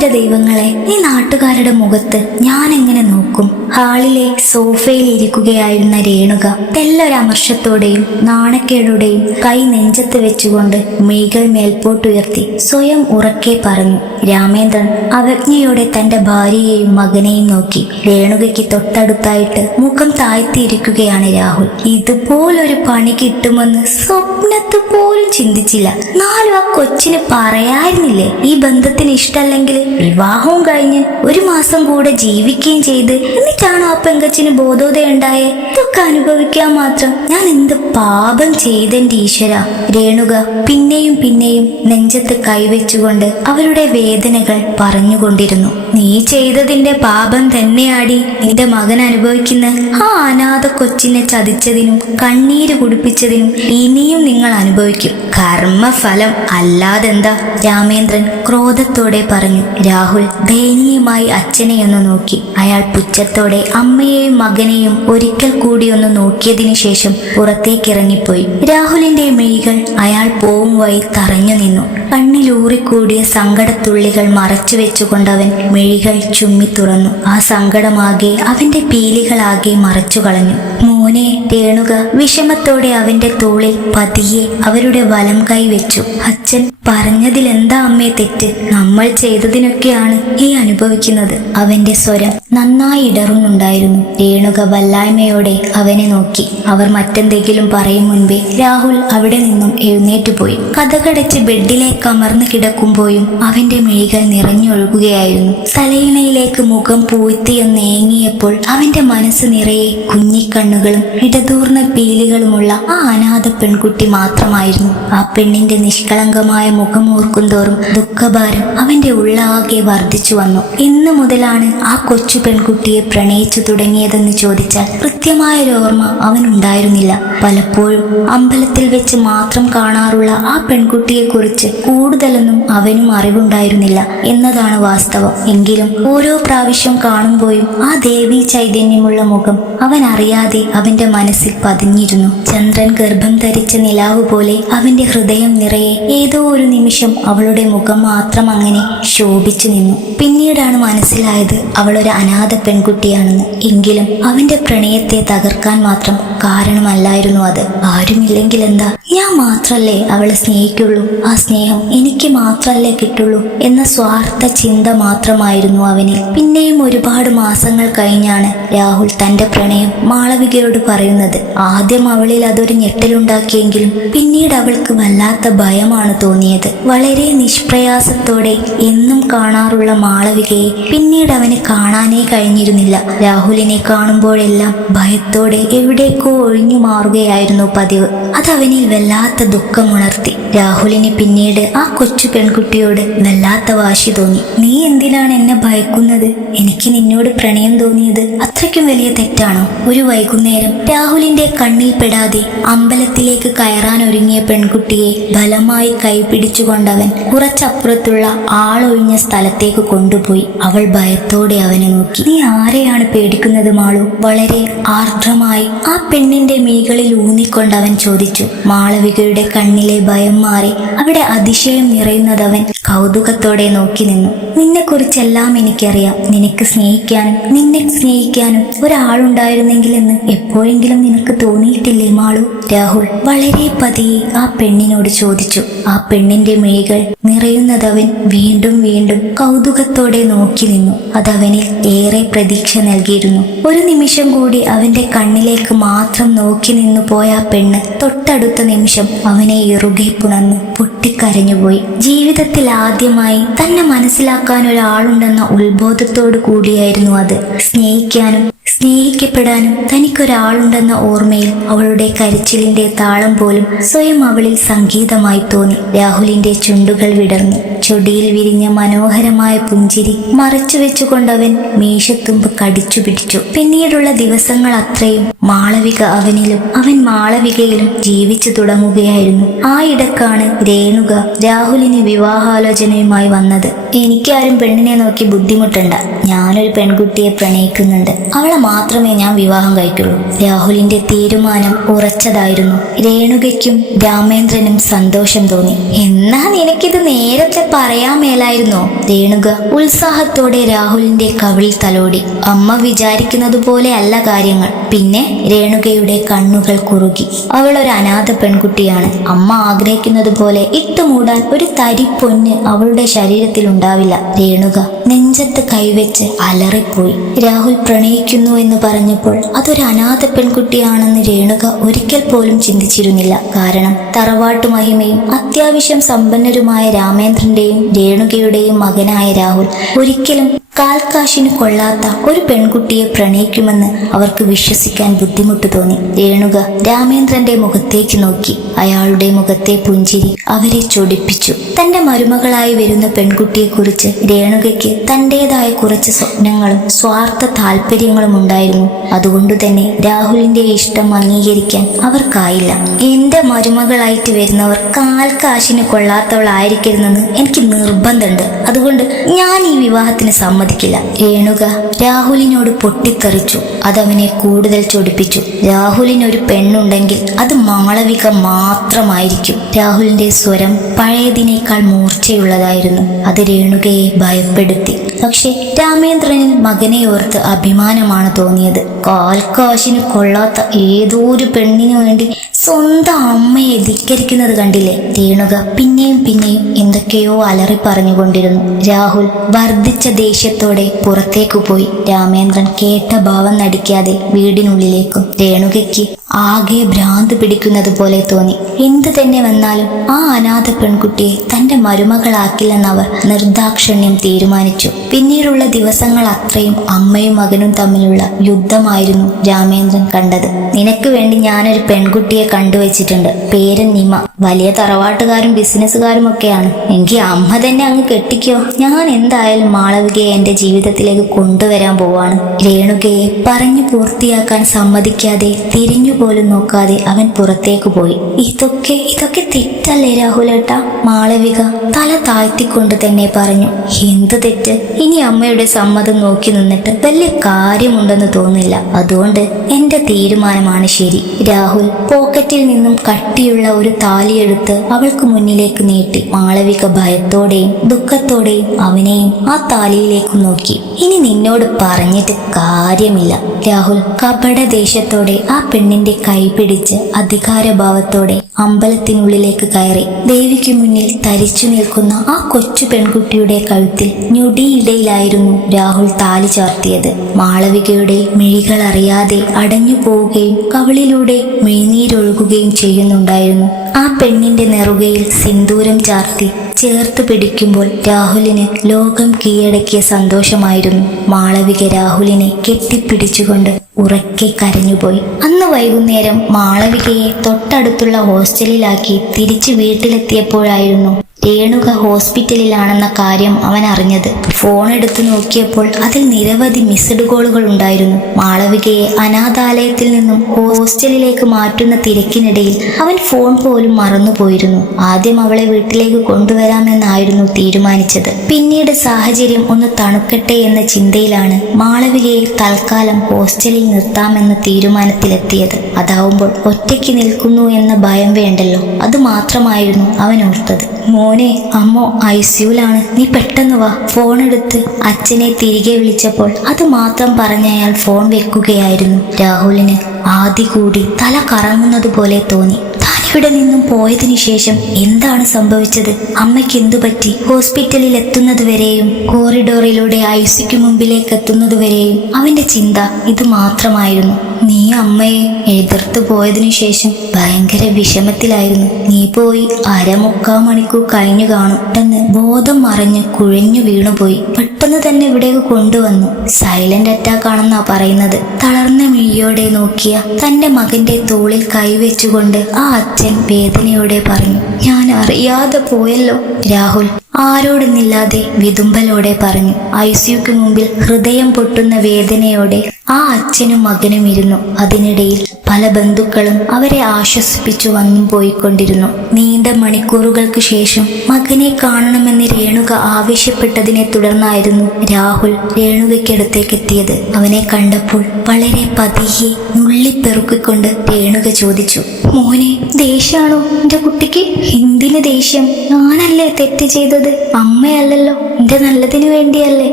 എന്റെ ദൈവങ്ങളെ, ഈ നാട്ടുകാരുടെ മുഖത്ത് ഞാൻ എങ്ങനെ നോക്കും? ഹാളിലെ സോഫയിൽ ഇരിക്കുകയായിരുന്ന രേണുക തെല്ലൊരമർഷത്തോടെയും നാണക്കേടുടെയും കൈ നെഞ്ചത്ത് വെച്ചുകൊണ്ട് മിഴികൾ മേൽപോട്ടുയർത്തി സ്വയം ഉറക്കെ പറഞ്ഞു. രാമേന്ദ്രൻ അവജ്ഞയോടെ തന്റെ ഭാര്യയെയും മകനെയും നോക്കി. രേണുകയ്ക്ക് തൊട്ടടുത്തായിട്ട് മുഖം താഴ്ത്തിയിരിക്കുകയാണ് രാഹുൽ. ഇതുപോലൊരു പണി കിട്ടുമെന്ന് സ്വപ്നത്ത് പോലും ചിന്തിച്ചില്ല. നാലും ആ കൊച്ചിന് പറയായിരുന്നില്ലേ ഈ ബന്ധത്തിന് ഇഷ്ടമല്ലെങ്കിൽ വിവാഹവും കഴിഞ്ഞ് 1 മാസം കൂടെ ജീവിക്കുകയും ചെയ്ത്, എന്നിട്ടാണോ ആ പെങ്കച്ചിന് ബോധോദയുണ്ടായേ? ഇതൊക്കെ അനുഭവിക്കാൻ മാത്രം ഞാൻ എന്ത് പാപം ചെയ്തെന്റെ ഈശ്വര. രേണുക പിന്നെയും പിന്നെയും നെഞ്ചത്ത് കൈവച്ചുകൊണ്ട് അവരുടെ വേദനകൾ പറഞ്ഞുകൊണ്ടിരുന്നു. നീ ചെയ്തതിന്റെ പാപം തന്നെയാടി നിന്റെ മകൻ അനുഭവിക്കുന്ന. ആ അനാഥ കൊച്ചിനെ ചതിച്ചതിനും കണ്ണീര് കുടിപ്പിച്ചതിനും ഇനിയും നിങ്ങൾ അനുഭവിക്കും. കർമ്മഫലം അല്ലാതെന്താ? രാമേന്ദ്രൻ ക്രോധത്തോടെ പറഞ്ഞു. രാഹുൽ ദയനീയമായി അച്ഛനെയൊന്ന് നോക്കി. അയാൾ പുച്ഛത്തോടെ അമ്മയെയും മകനെയും ഒരിക്കൽ കൂടി ഒന്ന് നോക്കിയതിനു ശേഷം പുറത്തേക്കിറങ്ങിപ്പോയി. രാഹുലിന്റെ മിഴികൾ അയാൾ പോവും വഴി തറഞ്ഞു നിന്നു. കണ്ണിലൂറിക്കൂടിയ സങ്കടത്തുള്ളികൾ മറച്ചു വെച്ചുകൊണ്ടവൻ മിഴികൾ ചുമ്മി തുറന്നു. ആ സങ്കടമാകെ അവന്റെ പീലികളാകെ മറച്ചു കളഞ്ഞു. മോനെ, രേണുക വിഷമത്തോടെ അവന്റെ തോളിൽ പതിയെ അവരുടെ വലം കൈ വെച്ചു. അച്ഛൻ പറഞ്ഞതിലെന്താ അമ്മേ തെറ്റ്? നമ്മൾ ചെയ്തതിനൊക്കെയാണ് ഈ അനുഭവിക്കുന്നത്. അവന്റെ സ്വരം നന്നായി ഇടറുന്നുണ്ടായിരുന്നു. രേണുക വല്ലായ്മയോടെ അവനെ നോക്കി. അവർ മറ്റെന്തെങ്കിലും പറയും മുൻപേ രാഹുൽ അവിടെ നിന്നും എഴുന്നേറ്റുപോയി. കഥകടച്ച് ബെഡിലേക്ക് അമർന്നു കിടക്കുമ്പോഴും അവന്റെ മിഴികൾ നിറഞ്ഞൊഴുകുകയായിരുന്നു. തലയിണയിലേക്ക് മുഖം പൂഴ്ത്തിയൊന്ന് ഏങ്ങിയപ്പോൾ അവന്റെ മനസ്സ് നിറയെ കുഞ്ഞിക്കണ്ണുകളും ഇടതൂർന്ന പീലികളുമുള്ള ആ അനാഥ പെൺകുട്ടി മാത്രമായിരുന്നു. ആ പെണ്ണിന്റെ നിഷ്കളങ്കമായ മുഖം ഓർക്കുന്തോറും ദുഃഖഭാരം അവന്റെ ഉള്ളാകെ വർദ്ധിച്ചു വന്നു. ഇന്നു മുതലാണ് ആ കൊച്ചു പെൺകുട്ടിയെ പ്രണയിച്ചു തുടങ്ങിയതെന്ന് ചോദിച്ചാൽ കൃത്യമായൊരോർമ്മ അവനുണ്ടായിരുന്നില്ല. പലപ്പോഴും അമ്പലത്തിൽ വെച്ച് മാത്രം കാണാറുള്ള ആ പെൺകുട്ടിയെ കുറിച്ച് കൂടുതലൊന്നും അവനും അറിവുണ്ടായിരുന്നില്ല എന്നതാണ് വാസ്തവം. എങ്കിലും ഓരോ പ്രാവശ്യം കാണുമ്പോഴും ആ ദേവീ ചൈതന്യമുള്ള മുഖം അവൻ അറിയാതെ അവന്റെ മനസ്സിൽ പതിഞ്ഞിരുന്നു. ചന്ദ്രൻ ഗർഭം ധരിച്ച നിലാവ് പോലെ അവന്റെ ഹൃദയം നിറയെ ഏതോ ഒരു നിമിഷം അവളുടെ മുഖം മാത്രം അങ്ങനെ ശോഭിച്ചു നിന്നു. പിന്നീടാണ് മനസ്സിലായത് അവളൊരു അനാഥ പെൺകുട്ടിയാണെന്ന്. എങ്കിലും അവന്റെ പ്രണയത്തെ തകർക്കാൻ മാത്രം കാരണമല്ലായിരുന്നു അത്. ആരുമില്ലെങ്കിൽ എന്താ, ഞാൻ മാത്രല്ലേ അവളെ സ്നേഹിക്കുള്ളൂ, ആ സ്നേഹം എനിക്ക് മാത്രല്ലേ കിട്ടുള്ളൂ എന്ന സ്വാർത്ഥ ചിന്ത മാത്രമായിരുന്നു അവനിൽ. പിന്നെയും ഒരുപാട് മാസങ്ങൾ കഴിഞ്ഞാണ് രാഹുൽ തന്റെ പ്രണയം മാളവികയോട് പറയുന്നത്. ആദ്യം അവളിൽ അതൊരു ഞെട്ടലുണ്ടാക്കിയെങ്കിലും പിന്നീട് അവൾക്ക് വല്ലാത്ത ഭയമാണ് തോന്നിയത്. വളരെ നിഷ്പ്രയാസത്തോടെ എന്നും കാണാറുള്ള മാളവികയെ പിന്നീട് അവന് കാണാനേ കഴിഞ്ഞിരുന്നില്ല. രാഹുലിനെ കാണുമ്പോഴെല്ലാം ഭയത്തോടെ എവിടേക്കോ ഒഴിഞ്ഞു മാറുകയായിരുന്നു പതിവ്. അതവനിൽ വല്ലാത്ത ദുഃഖമുണർത്തി. രാഹുലിന് പിന്നീട് ആ കൊച്ചു പെൺകുട്ടിയോട് വല്ലാത്ത വാശി തോന്നി. നീ എന്തിനാണ് എന്നെ ഭയക്കുന്നത്? എനിക്ക് നിന്നോട് പ്രണയം തോന്നിയത് അത്രയ്ക്കും വലിയ തെറ്റാണോ? ഒരു വൈകുന്നേരം രാഹുലിന്റെ കണ്ണിൽ പെടാതെ അമ്പലത്തിലേക്ക് കയറാൻ ഒരുങ്ങിയ പെൺകുട്ടിയെ ബലമായി കൈപിടിച്ചുകൊണ്ടവൻ കുറച്ചപ്പുറത്തുള്ള ആളൊഴിഞ്ഞ സ്ഥലത്തേക്ക് കൊണ്ടുപോയി. അവൾ ഭയത്തോടെ അവനെ നോക്കി. നീ ആരെയാണ് പേടിക്കുന്നത് മാളു? വളരെ ആർദ്രമായി ആ പെണ്ണിന്റെ മിഴികളിൽ ഊന്നിക്കൊണ്ടവൻ ചോദിച്ചു. മാളവികയുടെ കണ്ണിലെ ഭയം മാറി അവിടെ അതിശയം നിറയുന്നതവൻ കൗതുകത്തോടെ നോക്കി നിന്നു. നിന്നെക്കുറിച്ചെല്ലാം എനിക്കറിയാം. നിനക്ക് സ്നേഹിക്കാനും നിന്നെ സ്നേഹിക്കാനും ഒരാളുണ്ടായിരുന്നെങ്കിലെന്ന് എപ്പോഴെങ്കിലും നിനക്ക് തോന്നിയിട്ടില്ലേ മാളു? രാഹുൽ വളരെ പതിയെ ആ പെണ്ണിനോട് ചോദിച്ചു. ആ പെണ്ണിന്റെ മിഴികൾ നിറയുന്നതവൻ വീണ്ടും വീണ്ടും കൗതുകത്തോടെ നോക്കി നിന്നു. അതവനിൽ ഏറെ പ്രതീക്ഷ നൽകിയിരുന്നു. ഒരു നിമിഷം കൂടി അവന്റെ കണ്ണിലേക്ക് മാത്രം നോക്കി നിന്നു പോയ ആ പെണ്ണ് തൊട്ടടുത്ത നിമിഷം അവനെ ഇറുകെ പുണർന്ന് പൊട്ടിക്കരഞ്ഞുപോയി. ജീവിതത്തിൽ ആദ്യമായി തന്നെ മനസ്സിലാക്കാൻ ഒരാളുണ്ടെന്ന ഉത്ബോധത്തോടു കൂടിയായിരുന്നു അത്. സ്നേഹിക്കാനും സ്നേഹിക്കപ്പെടാനും തനിക്കൊരാളുണ്ടെന്ന ഓർമ്മയിൽ അവളുടെ കരച്ചിലിന്റെ താളം പോലും സ്വയം അവളിൽ സംഗീതമായി തോന്നി. രാഹുലിന്റെ ചുണ്ടുകൾ വിടർന്നു. ചൊടിയിൽ വിരിഞ്ഞ മനോഹരമായ പുഞ്ചിരി മറച്ചു വെച്ചുകൊണ്ടവൻ മീശത്തുമ്പ് കടിച്ചു പിടിച്ചു. പിന്നീടുള്ള ദിവസങ്ങൾ അത്രയും മാളവിക അവനിലും അവൻ മാളവികയിലും ജീവിച്ചു തുടങ്ങുകയായിരുന്നു. ആ ഇടക്കാണ് രേണുക രാഹുലിന് വിവാഹാലോചനയുമായി വന്നത്. എനിക്കാരും പെണ്ണിനെ നോക്കി ബുദ്ധിമുട്ടണ്ട, ഞാനൊരു പെൺകുട്ടിയെ പ്രണയിക്കുന്നുണ്ട്, അവളെ മാത്രമേ ഞാൻ വിവാഹം കഴിക്കുള്ളൂ. രാഹുലിന്റെ തീരുമാനം ഉറച്ചതായിരുന്നു. രേണുകയ്ക്കും രാമേന്ദ്രനും സന്തോഷം തോന്നി. എന്നാ നിനക്കിത് നേരത്തെ പറയാൻ മേലായിരുന്നോ? രേണുക ഉത്സാഹത്തോടെ രാഹുലിന്റെ കവിളിൽ തലോടി. അമ്മ വിചാരിക്കുന്നത് പോലെ അല്ല കാര്യങ്ങൾ. പിന്നെ രേണുകയുടെ കണ്ണുകൾ കുറുകി. അവൾ ഒരു അനാഥ പെൺകുട്ടിയാണ്. അമ്മ ആഗ്രഹിക്കുന്നത് പോലെ ഇട്ടുമൂടാൻ ഒരു തരി പൊന്ന് അവളുടെ ശരീരത്തിൽ ഉണ്ടാവില്ല. രേണുക നെഞ്ചത്ത് കൈവച്ച് അലറിപ്പോയി. രാഹുൽ പ്രണയിക്കുന്നു എന്ന് പറഞ്ഞപ്പോൾ അതൊരു അനാഥ പെൺകുട്ടിയാണെന്ന് രേണുക ഒരിക്കൽ പോലും ചിന്തിച്ചിരുന്നില്ല. കാരണം തറവാട്ടു മഹിമയും അത്യാവശ്യം സമ്പന്നരുമായ രാമേന്ദ്രന്റെയും രേണുകയുടെയും മകനായ രാഹുൽ ഒരിക്കലും കാൽക്കാശിന് കൊള്ളാത്ത ഒരു പെൺകുട്ടിയെ പ്രണയിക്കുമെന്ന് അവർക്ക് വിശ്വസിക്കാൻ ബുദ്ധിമുട്ട് തോന്നി. രേണുക രാമേന്ദ്രന്റെ മുഖത്തേക്ക് നോക്കി. അയാളുടെ മുഖത്തെ പുഞ്ചിരി അവരെ ചൊടിപ്പിച്ചു. തന്റെ മരുമകളായി വരുന്ന പെൺകുട്ടിയെക്കുറിച്ച് രേണുകയ്ക്ക് തന്റേതായ കുറച്ച് സ്വപ്നങ്ങളും സ്വാർത്ഥ താല്പര്യങ്ങളും ഉണ്ടായിരുന്നു. അതുകൊണ്ടു തന്നെ രാഹുലിന്റെ ഇഷ്ടം അംഗീകരിക്കാൻ അവർക്കായില്ല. എന്റെ മരുമകളായിട്ട് വരുന്നവർ കാൽക്കാശിന് കൊള്ളാത്തവളായിരിക്കരുതെന്ന് എനിക്ക് നിർബന്ധമുണ്ട്. അതുകൊണ്ട് ഞാൻ ഈ വിവാഹത്തിന് സമ്മതിക്കില്ല. രേണുക രാഹുലിനോട് പൊട്ടിത്തെറിച്ചു. അതവനെ കൂടുതൽ ചൊടിപ്പിച്ചു. രാഹുലിനൊരു പെണ്ണുണ്ടെങ്കിൽ അത് മാളവിക മാത്രമായിരിക്കും. രാഹുലിന്റെ സ്വരം പഴയതിനേക്കാൾ മൂർച്ചയുള്ളതായിരുന്നു. അത് രേണുകയെ ഭയപ്പെടുത്തി. പക്ഷെ രാമേന്ദ്രനിൽ മകനെ ഓർത്ത് അഭിമാനമാണ് തോന്നിയത്. കാൽക്കാശിന് കൊള്ളാത്ത ഏതോ ഒരു പെണ്ണിനു വേണ്ടി സ്വന്തം അമ്മയെ ധിക്കരിക്കുന്നത് കണ്ടില്ലേ? രേണുക പിന്നെയും പിന്നെയും എന്തൊക്കെയോ അലറി പറഞ്ഞുകൊണ്ടിരുന്നു. രാഹുൽ വർദ്ധിച്ച ദേഷ്യത്തോടെ പുറത്തേക്കു പോയി. രാമേന്ദ്രൻ കേട്ട ഭാവം നടിക്കാതെ വീടിനുള്ളിലേക്കും. രേണുകയ്ക്ക് ആകെ ഭ്രാന്ത് പിടിക്കുന്നത് പോലെ തോന്നി. എന്തു തന്നെ വന്നാലും ആ അനാഥ പെൺകുട്ടിയെ തന്റെ മരുമകളാക്കില്ലെന്നവർ നിർദാക്ഷിണ്യം തീരുമാനിച്ചു. പിന്നീടുള്ള ദിവസങ്ങൾ അത്രയും അമ്മയും മകനും തമ്മിലുള്ള യുദ്ധമായിരുന്നു രാമേന്ദ്രൻ കണ്ടത്. നിനക്ക് വേണ്ടി ഞാനൊരു പെൺകുട്ടിയെ കണ്ടുവച്ചിട്ടുണ്ട്. പേര് നിമ. വലിയ തറവാട്ടുകാരും ബിസിനസ്സുകാരും ഒക്കെയാണ്. എങ്കിൽ അമ്മ തന്നെ അങ്ങ് കെട്ടിക്കോ. ഞാൻ എന്തായാലും മാളവികയെ എന്റെ ജീവിതത്തിലേക്ക് കൊണ്ടുവരാൻ പോവാണ്. രേണുകയെ പറഞ്ഞു പൂർത്തിയാക്കാൻ സമ്മതിക്കാതെ തിരിഞ്ഞു പോലും നോക്കാതെ അവൻ പുറത്തേക്ക് പോയി. ഇതൊക്കെ തെറ്റല്ലേ രാഹുലേട്ടാ? മാളവിക തല താഴ്ത്തിക്കൊണ്ട് തന്നെ പറഞ്ഞു. എന്ത് തെറ്റ്? ഇനി അമ്മയുടെ സമ്മതം നോക്കി നിന്നിട്ട് വലിയ കാര്യമുണ്ടെന്ന് തോന്നില്ല. അതുകൊണ്ട് എന്റെ തീരുമാനമാണ് ശരി. രാഹുൽ പോക്കറ്റിൽ നിന്നും കട്ടിയുള്ള ഒരു താലിയെടുത്ത് അവൾക്ക് മുന്നിലേക്ക് നീട്ടി. മാളവിക ഭയത്തോടെയും ദുഃഖത്തോടെയും അവനെയും ആ താലിയിലേക്ക് നോക്കി. ഇനി നിന്നോട് പറഞ്ഞിട്ട് കാര്യമില്ല. രാഹുൽ കപടദേശത്തോടെ ആ പെണ്ണിന്റെ കൈ പിടിച്ച് അധികാരഭാവത്തോടെ അമ്പലത്തിനുള്ളിലേക്ക് കയറി. ദേവിക്ക് മുന്നിൽ തരിച്ചു നിൽക്കുന്ന ആ കൊച്ചു പെൺകുട്ടിയുടെ കഴുത്തിൽ ഞൊടിയിടയിലായിരുന്നു രാഹുൽ താലി ചാർത്തിയത്. മാളവികയുടെ മിഴികൾ അറിയാതെ അടഞ്ഞു പോവുകയും കവിളിലൂടെ മിഴിനീരൊഴുകുകയും ചെയ്യുന്നുണ്ടായിരുന്നു. ആ പെണ്ണിന്റെ നെറുകയിൽ സിന്ദൂരം ചാർത്തി ചേർത്ത് പിടിക്കുമ്പോൾ രാഹുലിന് ലോകം കീഴടക്കിയ സന്തോഷമായിരുന്നു. മാളവിക രാഹുലിനെ കെട്ടിപ്പിടിച്ചുകൊണ്ട് ഉറക്കെ കരഞ്ഞുപോയി. അന്ന് വൈകുന്നേരം മാളവികയെ തൊട്ടടുത്തുള്ള ഹോസ്റ്റലിലാക്കി തിരിച്ചു വീട്ടിലെത്തിയപ്പോഴായിരുന്നു രേണുക ഹോസ്പിറ്റലിലാണെന്ന കാര്യം അവൻ അറിഞ്ഞത്. ഫോൺ എടുത്തു നോക്കിയപ്പോൾ അതിൽ നിരവധി മിസ്ഡ് കോളുകൾ ഉണ്ടായിരുന്നു. മാളവികയെ അനാഥാലയത്തിൽ നിന്നും ഹോസ്റ്റലിലേക്ക് മാറ്റുന്ന തിരക്കിനിടയിൽ അവൻ ഫോൺ പോലും മറന്നുപോയിരുന്നു. ആദ്യം അവളെ വീട്ടിലേക്ക് കൊണ്ടുവരാമെന്നായിരുന്നു തീരുമാനിച്ചത്. പിന്നീട് സാഹചര്യം ഒന്ന് തണുക്കട്ടെ എന്ന ചിന്തയിലാണ് മാളവികയെ തൽക്കാലം ഹോസ്റ്റലിൽ നിർത്താമെന്ന തീരുമാനത്തിലെത്തിയത്. അതാവുമ്പോൾ ഒറ്റയ്ക്ക് നിൽക്കുന്നു എന്ന ഭയം വേണ്ടല്ലോ. അത് മാത്രമായിരുന്നു അവൻ ഓർത്തത്. മോനെ, അമ്മോ ICUലാണ്, നീ പെട്ടെന്ന് വാ. ഫോൺ എടുത്ത് അച്ഛനെ തിരികെ വിളിച്ചപ്പോൾ അത് മാത്രം പറഞ്ഞ അയാൾ ഫോൺ വെക്കുകയായിരുന്നു. രാഹുലിന് ആദ്യ കൂടി തല കറങ്ങുന്നത് പോലെ തോന്നി. താനിവിടെ നിന്നും പോയതിനു ശേഷം എന്താണ് സംഭവിച്ചത്? അമ്മയ്ക്ക് എന്തു പറ്റി? ഹോസ്പിറ്റലിൽ എത്തുന്നതുവരെയും കോറിഡോറിലൂടെ ICUക്ക് മുമ്പിലേക്ക് എത്തുന്നതുവരെയും അവന്റെ ചിന്ത ഇത് മാത്രമായിരുന്നു. നീ അമ്മയെ എതിർത്ത് പോയതിനു ശേഷം ഭയങ്കര വിഷമത്തിലായിരുന്നു. നീ പോയി 1/4 മണിക്കൂർ കഴിഞ്ഞു കാണും എന്ന് ബോധം മറിഞ്ഞ് കുഴഞ്ഞു വീണുപോയി. പെട്ടെന്ന് തന്നെ ഇവിടേക്ക് കൊണ്ടുവന്നു. സൈലന്റ് അറ്റാക്ക് ആണെന്നാ പറയുന്നത്. തളർന്ന മിഴിയോടെ നോക്കിയ തന്റെ മകന്റെ തോളിൽ കൈവച്ചുകൊണ്ട് ആ അച്ഛൻ വേദനയോടെ പറഞ്ഞു. ഞാൻ അറിയാതെ പോയല്ലോ. രാഹുൽ ആരോടെന്നില്ലാതെ വിതുമ്പലോടെ പറഞ്ഞു. ICUക്ക് മുമ്പിൽ ഹൃദയം പൊട്ടുന്ന വേദനയോടെ ആ അച്ഛനും മകനും ഇരുന്നു. അതിനിടയിൽ പല ബന്ധുക്കളും അവരെ ആശ്വസിപ്പിച്ചു വന്നും പോയിക്കൊണ്ടിരുന്നു. നീണ്ട മണിക്കൂറുകൾക്ക് ശേഷം മകനെ കാണണമെന്ന് രേണുക ആവശ്യപ്പെട്ടതിനെ തുടർന്നായിരുന്നു രാഹുൽ രേണുകയ്ക്കടുത്തേക്ക് എത്തിയത്. അവനെ കണ്ടപ്പോൾ വളരെ പതിയെ നുള്ളിപ്പെറുക്കിക്കൊണ്ട് രേണുക ചോദിച്ചു, മോനെ, ദേഷ്യാണോ എന്റെ കുട്ടിക്ക്? എന്തിന് ദേഷ്യം? ഞാനല്ലേ തെറ്റ് ചെയ്തത്? അമ്മയല്ലല്ലോ. എന്റെ നല്ലതിനു വേണ്ടിയല്ലേ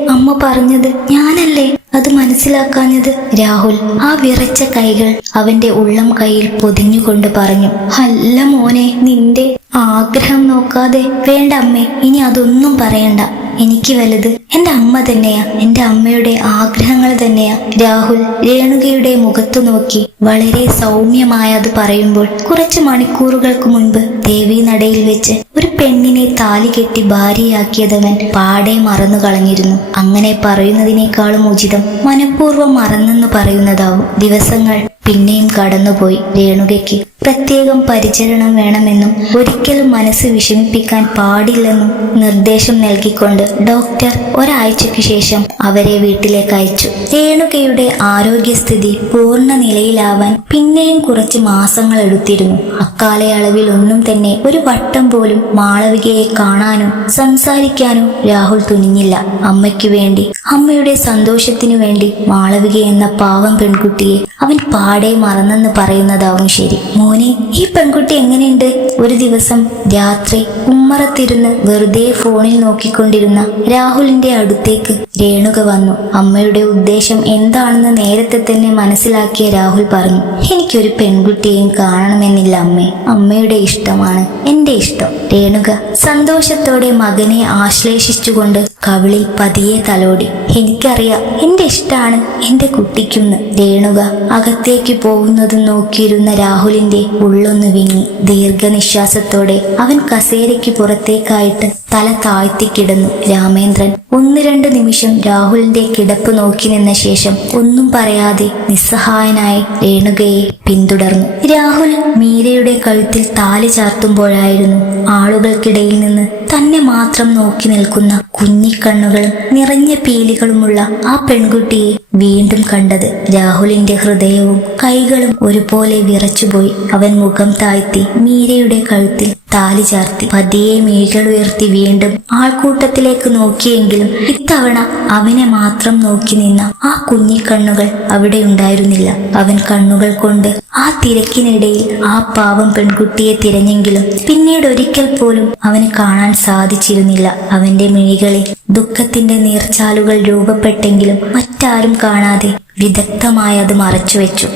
അമ്മ പറഞ്ഞത്? ഞാനല്ലേ അത് മനസ്സിലാക്കാഞ്ഞത്? രാഹുൽ ആ വിറച്ച കൈകൾ അവന്റെ ഉള്ളം കൈയിൽ പൊതിഞ്ഞുകൊണ്ട് പറഞ്ഞു. അല്ല മോനെ, നിന്റെ ആഗ്രഹം നോക്കാതെ. വേണ്ട അമ്മേ, ഇനി അതൊന്നും പറയണ്ട. എനിക്ക് വലുത് എന്റെ അമ്മ തന്നെയാ, എന്റെ അമ്മയുടെ ആഗ്രഹങ്ങൾ തന്നെയാ. രാഹുൽ രേണുകയുടെ മുഖത്തു നോക്കി വളരെ സൗമ്യമായ അത് പറയുമ്പോൾ കുറച്ചു മണിക്കൂറുകൾക്ക് മുൻപ് ദേവീനടയിൽ വെച്ച് ഒരു പെണ്ണിനെ താലി കെട്ടി ഭാര്യയാക്കിയതവൻ പാടെ മറന്നു കളഞ്ഞിരുന്നു. അങ്ങനെ പറയുന്നതിനേക്കാളും ഉചിതം മനഃപൂർവ്വം മറന്നെന്ന് പറയുന്നതാവും. ദിവസങ്ങൾ പിന്നെയും കടന്നുപോയി. രേണുകയ്ക്ക് പ്രത്യേകം പരിചരണം വേണമെന്നും ഒരിക്കലും മനസ്സ് വിഷമിപ്പിക്കാൻ പാടില്ലെന്നും നിർദ്ദേശം നൽകിക്കൊണ്ട് ഡോക്ടർ ഒരാഴ്ചയ്ക്ക് ശേഷം അവരെ വീട്ടിലേക്ക് അയച്ചു. രേണുകയുടെ ആരോഗ്യസ്ഥിതി പൂർണ്ണ നിലയിലാവാൻ പിന്നെയും കുറച്ച് മാസങ്ങൾ എടുത്തിരുന്നു. അക്കാലയളവിൽ ഒന്നും തന്നെ ഒരു വട്ടം പോലും മാളവികയെ കാണാനോ സംസാരിക്കാനോ രാഹുൽ തുനിഞ്ഞില്ല. അമ്മയ്ക്കു വേണ്ടി, അമ്മയുടെ സന്തോഷത്തിനു വേണ്ടി മാളവിക എന്ന പാവം പെൺകുട്ടിയെ അവൻ പാടെ മറന്നെന്ന് പറയുന്നതാവും ശരി. മോനെ, ഈ പെൺകുട്ടി എങ്ങനെയുണ്ട്? ഒരു ദിവസം രാത്രി ഉമ്മറത്തിരുന്ന് വെറുതെ ഫോണിൽ നോക്കിക്കൊണ്ടിരുന്ന രാഹുലിന്റെ അടുത്തേക്ക് രേണുക വന്നു. അമ്മയുടെ ഉദ്ദേശം എന്താണെന്ന് നേരത്തെ തന്നെ മനസ്സിലാക്കിയ രാഹുൽ പറഞ്ഞു, എനിക്കൊരു പെൺകുട്ടിയെയും കാണണമെന്നില്ല അമ്മേ. അമ്മയുടെ ഇഷ്ടമാണ് എന്റെ ഇഷ്ടം. രേണുക സന്തോഷത്തോടെ മകനെ ആശ്ലേഷിച്ചുകൊണ്ട് കവിളിൽ പതിയെ തലോടി. എനിക്കറിയാം, എന്റെ ഇഷ്ടാണ് എന്റെ കുട്ടിക്കുന്ന്. രേണുക അകത്തേക്ക് പോകുന്നതും നോക്കിയിരുന്ന രാഹുലിന്റെ ഉള്ളൊന്ന് വിങ്ങി. ദീർഘനിശ്വാസത്തോടെ അവൻ കസേരയ്ക്ക് പുറത്തേക്കായിട്ട് തല താഴ്ത്തിക്കിടന്നു. രാമേന്ദ്രൻ 1-2 നിമിഷം രാഹുലിന്റെ കിടപ്പ് നോക്കി നിന്ന ശേഷം ഒന്നും പറയാതെ നിസ്സഹായനായി രേണുകയെ പിന്തുടർന്നു. രാഹുൽ മീരയുടെ കഴുത്തിൽ താലി ചാർത്തുമ്പോഴായിരുന്നു ആളുകൾക്കിടയിൽ നിന്ന് തന്നെ മാത്രം നോക്കി നിൽക്കുന്ന കുഞ്ഞിക്കണ്ണുകളും നിറഞ്ഞ പീലികളുമുള്ള ആ പെൺകുട്ടിയെ വീണ്ടും കണ്ടത്. രാഹുലിന്റെ ഹൃദയവും കൈകളും ഒരുപോലെ വിറച്ചുപോയി. അവൻ മുഖം താഴ്ത്തി മീരയുടെ കഴുത്തിൽ താലി ചാർത്തി പതിയെ മിഴികളുയർത്തി വീണ്ടും ആൾക്കൂട്ടത്തിലേക്ക് നോക്കിയെങ്കിലും ഇത്തവണ അവനെ മാത്രം നോക്കി നിന്ന ആ കുഞ്ഞിക്കണ്ണുകൾ അവിടെ ഉണ്ടായിരുന്നില്ല. അവൻ കണ്ണുകൾ കൊണ്ട് ആ തിരക്കിനിടയിൽ ആ പാവം പെൺകുട്ടിയെ തിരഞ്ഞെങ്കിലും പിന്നീട് ഒരിക്കൽ പോലും അവന് കാണാൻ സാധിച്ചിരുന്നില്ല. അവന്റെ മിഴികളിൽ ദുഃഖത്തിന്റെ നീർച്ചാലുകൾ രൂപപ്പെട്ടെങ്കിലും മറ്റാരും കാണാതെ വിദഗ്ധമായി അത് മറച്ചുവെച്ചു.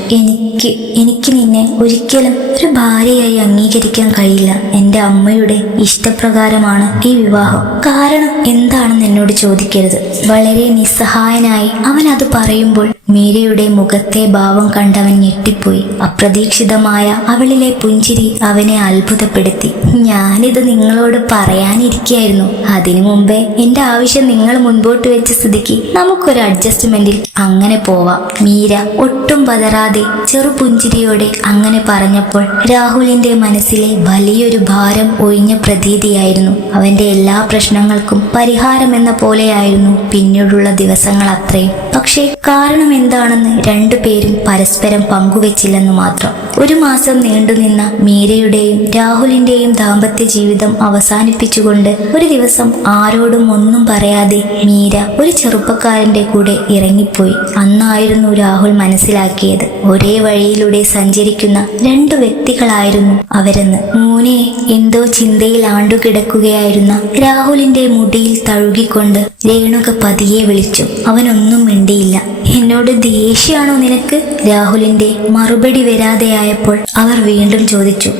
എനിക്ക് നിന്നെ ഒരിക്കലും ഒരു ഭാര്യയായി അംഗീകരിക്കാൻ കഴിയില്ല. എന്റെ അമ്മയുടെ ഇഷ്ടപ്രകാരമാണ് ഈ വിവാഹം. കാരണം എന്താണെന്ന് എന്നോട് ചോദിക്കരുത്. വളരെ നിസ്സഹായനായി അവൻ അത് പറയുമ്പോൾ മീരയുടെ മുഖത്തെ ഭാവം കണ്ടവൻ ഞെട്ടിപ്പോയി. അപ്രതീക്ഷിതമായ അവളിലെ പുഞ്ചിരി അവനെ അത്ഭുതപ്പെടുത്തി. ഞാനിത് നിങ്ങളോട് പറയാനിരിക്കായിരുന്നു. അതിനു മുമ്പേ എന്റെ ആവശ്യം നിങ്ങൾ മുൻപോട്ട് വെച്ച സ്ഥിതിക്ക് നമുക്കൊരു അഡ്ജസ്റ്റ്മെന്റിൽ അങ്ങനെ പോവാം. മീര ഒട്ടും പതറാതെ ചെറുപുഞ്ചിരിയോടെ അങ്ങനെ പറഞ്ഞപ്പോൾ രാഹുലിന്റെ മനസ്സിലെ വലിയൊരു ഭാരം ഒഴിഞ്ഞ പ്രതീതിയായിരുന്നു. അവന്റെ എല്ലാ പ്രശ്നങ്ങൾക്കും പരിഹാരമെന്ന പോലെയായിരുന്നു പിന്നീടുള്ള ദിവസങ്ങൾ അത്രയും. പക്ഷേ കാരണം എന്താണെന്ന് രണ്ടുപേരും പരസ്പരം പങ്കുവെച്ചില്ലെന്ന് മാത്രം. 1 മാസം നീണ്ടുനിന്ന മീരയുടെയും രാഹുലിന്റെയും ദാമ്പത്യ ജീവിതം അവസാനിപ്പിച്ചുകൊണ്ട് ഒരു ദിവസം ആരോടും ഒന്നും പറയാതെ മീര ഒരു ചെറുപ്പക്കാരന്റെ കൂടെ ഇറങ്ങിപ്പോയി. അന്നായിരുന്നു രാഹുൽ മനസ്സിലാക്കിയത്, ഒരേ വഴിയിലൂടെ സഞ്ചരിക്കുന്ന 2 വ്യക്തികളായിരുന്നു അവരെന്ന്. മോനെ, എന്തോ ചിന്തയിൽ ആണ്ടുകിടക്കുകയായിരുന്ന രാഹുലിന്റെ മുടിയിൽ തഴുകിക്കൊണ്ട് രേണുക പതിയെ വിളിച്ചു. അവനൊന്നും മിണ്ടിയില്ല. എന്നോട് ദേഷ്യാണോ നിനക്ക്? രാഹുലിന്റെ മറുപടി വരാതെയായപ്പോൾ അവർ വീണ്ടും ചോദിച്ചു.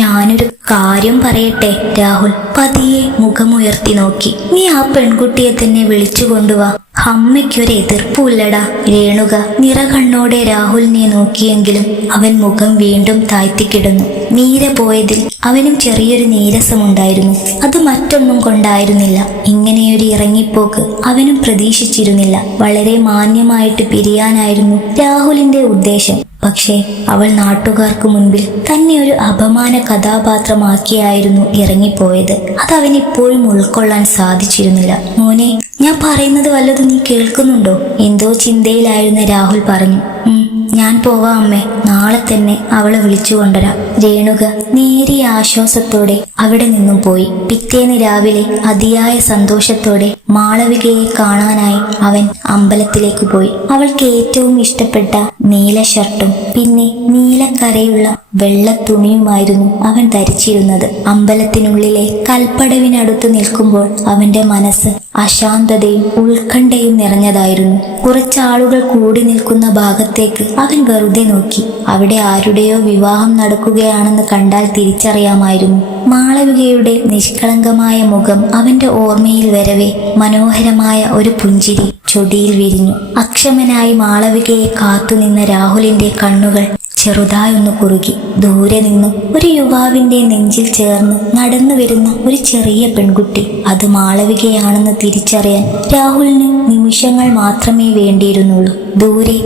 ഞാനൊരു കാര്യം പറയട്ടെ? രാഹുൽ പതിയെ മുഖമുയർത്തി നോക്കി. നീ ആ പെൺകുട്ടിയെ തന്നെ വിളിച്ചു കൊണ്ടുവാ. അമ്മയ്ക്കൊരു എതിർപ്പുമില്ലടാ. രേണുക നിറകണ്ണോടെ രാഹുലിനെ നോക്കിയെങ്കിലും അവൻ മുഖം വീണ്ടും താഴ്ത്തിക്കിടന്നു. മീര പോയതിൽ അവനും ചെറിയൊരു നീരസമുണ്ടായിരുന്നു. അത് മറ്റൊന്നും കൊണ്ടായിരുന്നില്ല. ഇങ്ങനെയൊരു ഇറങ്ങിപ്പോക്ക് അവനും പ്രതീക്ഷിച്ചിരുന്നില്ല. വളരെ മാന്യമായിട്ട് പിരിയാനായിരുന്നു രാഹുലിന്റെ ഉദ്ദേശം. പക്ഷേ അവൾ നാട്ടുകാർക്ക് മുൻപിൽ തന്നെ ഒരു അപമാന കഥാപാത്രമാക്കിയായിരുന്നു ഇറങ്ങിപ്പോയത്. അതവനിപ്പോഴും ഉൾക്കൊള്ളാൻ സാധിച്ചിരുന്നില്ല. മോനെ, ഞാൻ പറയുന്നത് വല്ലതും നീ കേൾക്കുന്നുണ്ടോ? എന്തോ ചിന്തയിലായിരുന്ന രാഹുൽ പറഞ്ഞു. ഞാൻ പോവാം അമ്മേ, നാളെ തന്നെ അവളെ വിളിച്ചു കൊണ്ടുവരാം. രേണുക നേരിയ ആശ്വാസത്തോടെ അവിടെ നിന്നും പോയി. പിറ്റേന്ന് രാവിലെ അതിയായ സന്തോഷത്തോടെ മാളവികയെ കാണാനായി അവൻ അമ്പലത്തിലേക്ക് പോയി. അവൾക്ക് ഏറ്റവും ഇഷ്ടപ്പെട്ട നീല ഷർട്ടും പിന്നെ നീലക്കരയുള്ള വെള്ള തുണിയുമായിരുന്നു അവൻ ധരിച്ചിരുന്നത്. അമ്പലത്തിനുള്ളിലെ കൽപ്പടവിനടുത്ത് നിൽക്കുമ്പോൾ അവന്റെ മനസ്സ് അശാന്തതയും ഉത്കണ്ഠയും നിറഞ്ഞതായിരുന്നു. കുറച്ചാളുകൾ കൂടി നിൽക്കുന്ന ഭാഗത്തേക്ക് അവൻ വെറുതെ നോക്കി. അവിടെ ആരുടെയോ വിവാഹം നടക്കുകയാണെന്ന് കണ്ടാൽ തിരിച്ചറിയാമായിരുന്നു. മാളവികയുടെ നിഷ്കളങ്കമായ മുഖം അവന്റെ ഓർമ്മയിൽ വരവെ മനോഹരമായ ഒരു പുഞ്ചിരി ചൊടിയിൽ വിരിഞ്ഞു. അക്ഷമനായി മാളവികയെ കാത്തുനിന്ന രാഹുലിന്റെ കണ്ണുകൾ ചെറുതായൊന്ന് കുറുകി. ദൂരെ നിന്നും ഒരു യുവാവിന്റെ നെഞ്ചിൽ ചേർന്ന് നടന്നു വരുന്ന ഒരു ചെറിയ പെൺകുട്ടി. അത് മാളവികയാണെന്ന് തിരിച്ചറിയാൻ രാഹുലിന് നിമിഷങ്ങൾ മാത്രമേ വേണ്ടിയിരുന്നുള്ളൂ. ദൂരെ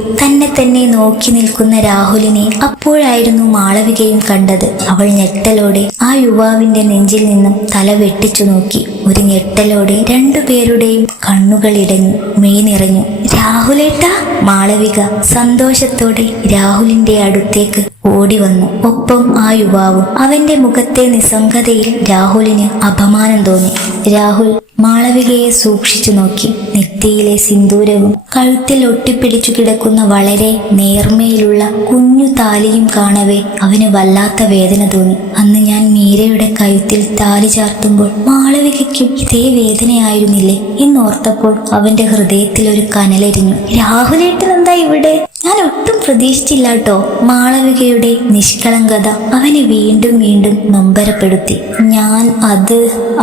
തന്നെ നോക്കി നിൽക്കുന്ന രാഹുലിനെ അപ്പോഴായിരുന്നു മാളവികയും കണ്ടത്. അവൾ ഞെട്ടലോടെ ആ യുവാവിന്റെ നെഞ്ചിൽ നിന്നും തല വെട്ടിച്ചു നോക്കി. ഒരു ഞെട്ടലോടെ രണ്ടുപേരുടെയും കണ്ണുകൾ ഇടഞ്ഞു, മെയ് നിറഞ്ഞു. രാഹുലേട്ടാ! മാളവിക സന്തോഷത്തോടെ രാഹുലിന്റെ അടുത്തേക്ക് ഓടി വന്നു. ഒപ്പം ആ യുവാവും. അവന്റെ മുഖത്തെ നിസ്സംഗതയിൽ രാഹുലിന് അപമാനം തോന്നി. രാഹുൽ മാളവികയെ സൂക്ഷിച്ചു നോക്കി. നെറ്റിയിലെ സിന്ദൂരവും കഴുത്തിൽ ഒട്ടിപ്പിടിച്ചു കിടക്കുന്ന വളരെ നേർമയിലുള്ള കുഞ്ഞു താലിയും കാണവേ അവന് വല്ലാത്ത വേദന തോന്നി. അന്ന് ഞാൻ മീരയുടെ കഴുത്തിൽ താലി ചാർത്തുമ്പോൾ മാളവികയ്ക്കും ഇതേ വേദനയായിരുന്നില്ലേ എന്നോർത്തപ്പോൾ അവന്റെ ഹൃദയത്തിൽ ഒരു കനലെരിഞ്ഞു. രാഹുലേട്ടൻ എന്താ ഇവിടെ? ഞാൻ ഒട്ടും പ്രതീക്ഷിച്ചില്ല കേട്ടോ. മാളവികയുടെ നിഷ്കളങ്കത അവനെ വീണ്ടും വീണ്ടും നൊമ്പരപ്പെടുത്തി.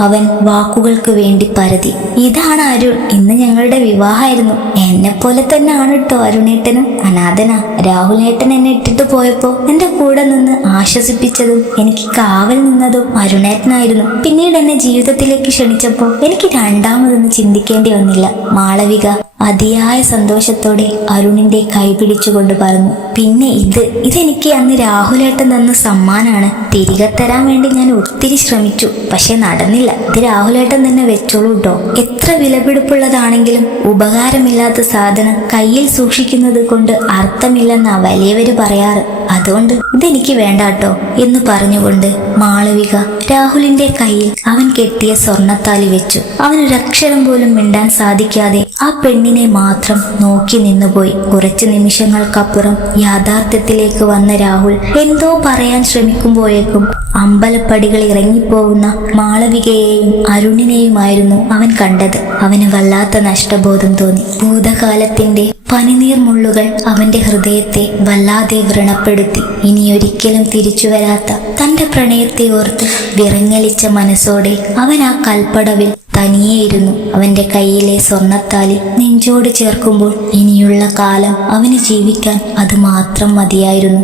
അവൻ വാക്കുകൾക്ക് വേണ്ടി പരതി. ഇതാണ് അരുൺ, ഇന്ന് ഞങ്ങളുടെ വിവാഹമായിരുന്നു. എന്നെ പോലെ തന്നെ ആണ് കേട്ടോ അരുണേട്ടനും. അനാഥനാ. രാഹുലേട്ടൻ എന്നെ ഇട്ടിട്ട് പോയപ്പോ എന്റെ കൂടെ നിന്ന് ആശ്വസിപ്പിച്ചതും എനിക്ക് കാവൽ നിന്നതും അരുണേട്ടനായിരുന്നു. പിന്നീട് എന്നെ ജീവിതത്തിലേക്ക് ക്ഷണിച്ചപ്പോ എനിക്ക് രണ്ടാമതൊന്നും ചിന്തിക്കേണ്ടി വന്നില്ല. മാളവിക അതിയായ സന്തോഷത്തോടെ അരുണിന്റെ കൈ പിടിച്ചുകൊണ്ട് പറഞ്ഞു. പിന്നെ ഇതെനിക്ക് അന്ന് രാഹുലേട്ടൻ തന്ന സമ്മാനാണ്. തിരികെ തരാൻ വേണ്ടി ഞാൻ ഒത്തിരി ശ്രമിച്ചു, പക്ഷെ നടന്നില്ല. ഇത് രാഹുലേട്ടൻ തന്നെ വെച്ചോളൂ കേട്ടോ. എത്ര വിലപിടിപ്പുള്ളതാണെങ്കിലും ഉപകാരമില്ലാത്ത സാധനം കയ്യിൽ സൂക്ഷിക്കുന്നത് കൊണ്ട് അർത്ഥമില്ലെന്നാ വലിയവര് പറയാറ്. അതുകൊണ്ട് ഇതെനിക്ക് വേണ്ട കേട്ടോ എന്ന് പറഞ്ഞുകൊണ്ട് മാളവിക രാഹുലിന്റെ കയ്യിൽ അവൻ കെട്ടിയ സ്വർണത്താലി വെച്ചു. അവനൊരക്ഷരം പോലും മിണ്ടാൻ സാധിക്കാതെ ആ പെണ്ണിനെ മാത്രം നോക്കി നിന്നുപോയി. കുറച്ചു നിമിഷങ്ങൾക്കപ്പുറം യാഥാർത്ഥ്യത്തിലേക്ക് വന്ന രാഹുൽ എന്തോ പറയാൻ ശ്രമിക്കുമ്പോഴേക്കും അമ്പലപ്പടികൾ ഇറങ്ങിപ്പോകുന്ന മാളവികയെയും അരുണിനെയുമായിരുന്നു അവൻ കണ്ടത്. അവന് വല്ലാത്ത നഷ്ടബോധം തോന്നി. ഭൂതകാലത്തിന്റെ പനിനീർ മുള്ളുകൾ അവന്റെ ഹൃദയത്തെ വല്ലാതെ വ്രണപ്പെടുത്തി. ഇനിയൊരിക്കലും തിരിച്ചു വരാത്ത തന്റെ പ്രണയത്തെ ഓർത്ത് വിറങ്ങലിച്ച മനസ്സോടെ അവൻ ആ കൽപ്പടവിൽ തനിയെയിരുന്നു. അവന്റെ കയ്യിലെ സ്വർണത്താലി നെഞ്ചോട് ചേർക്കുമ്പോൾ ഇനിയുള്ള കാലം അവന് ജീവിക്കാൻ അത് മാത്രം മതിയായിരുന്നു.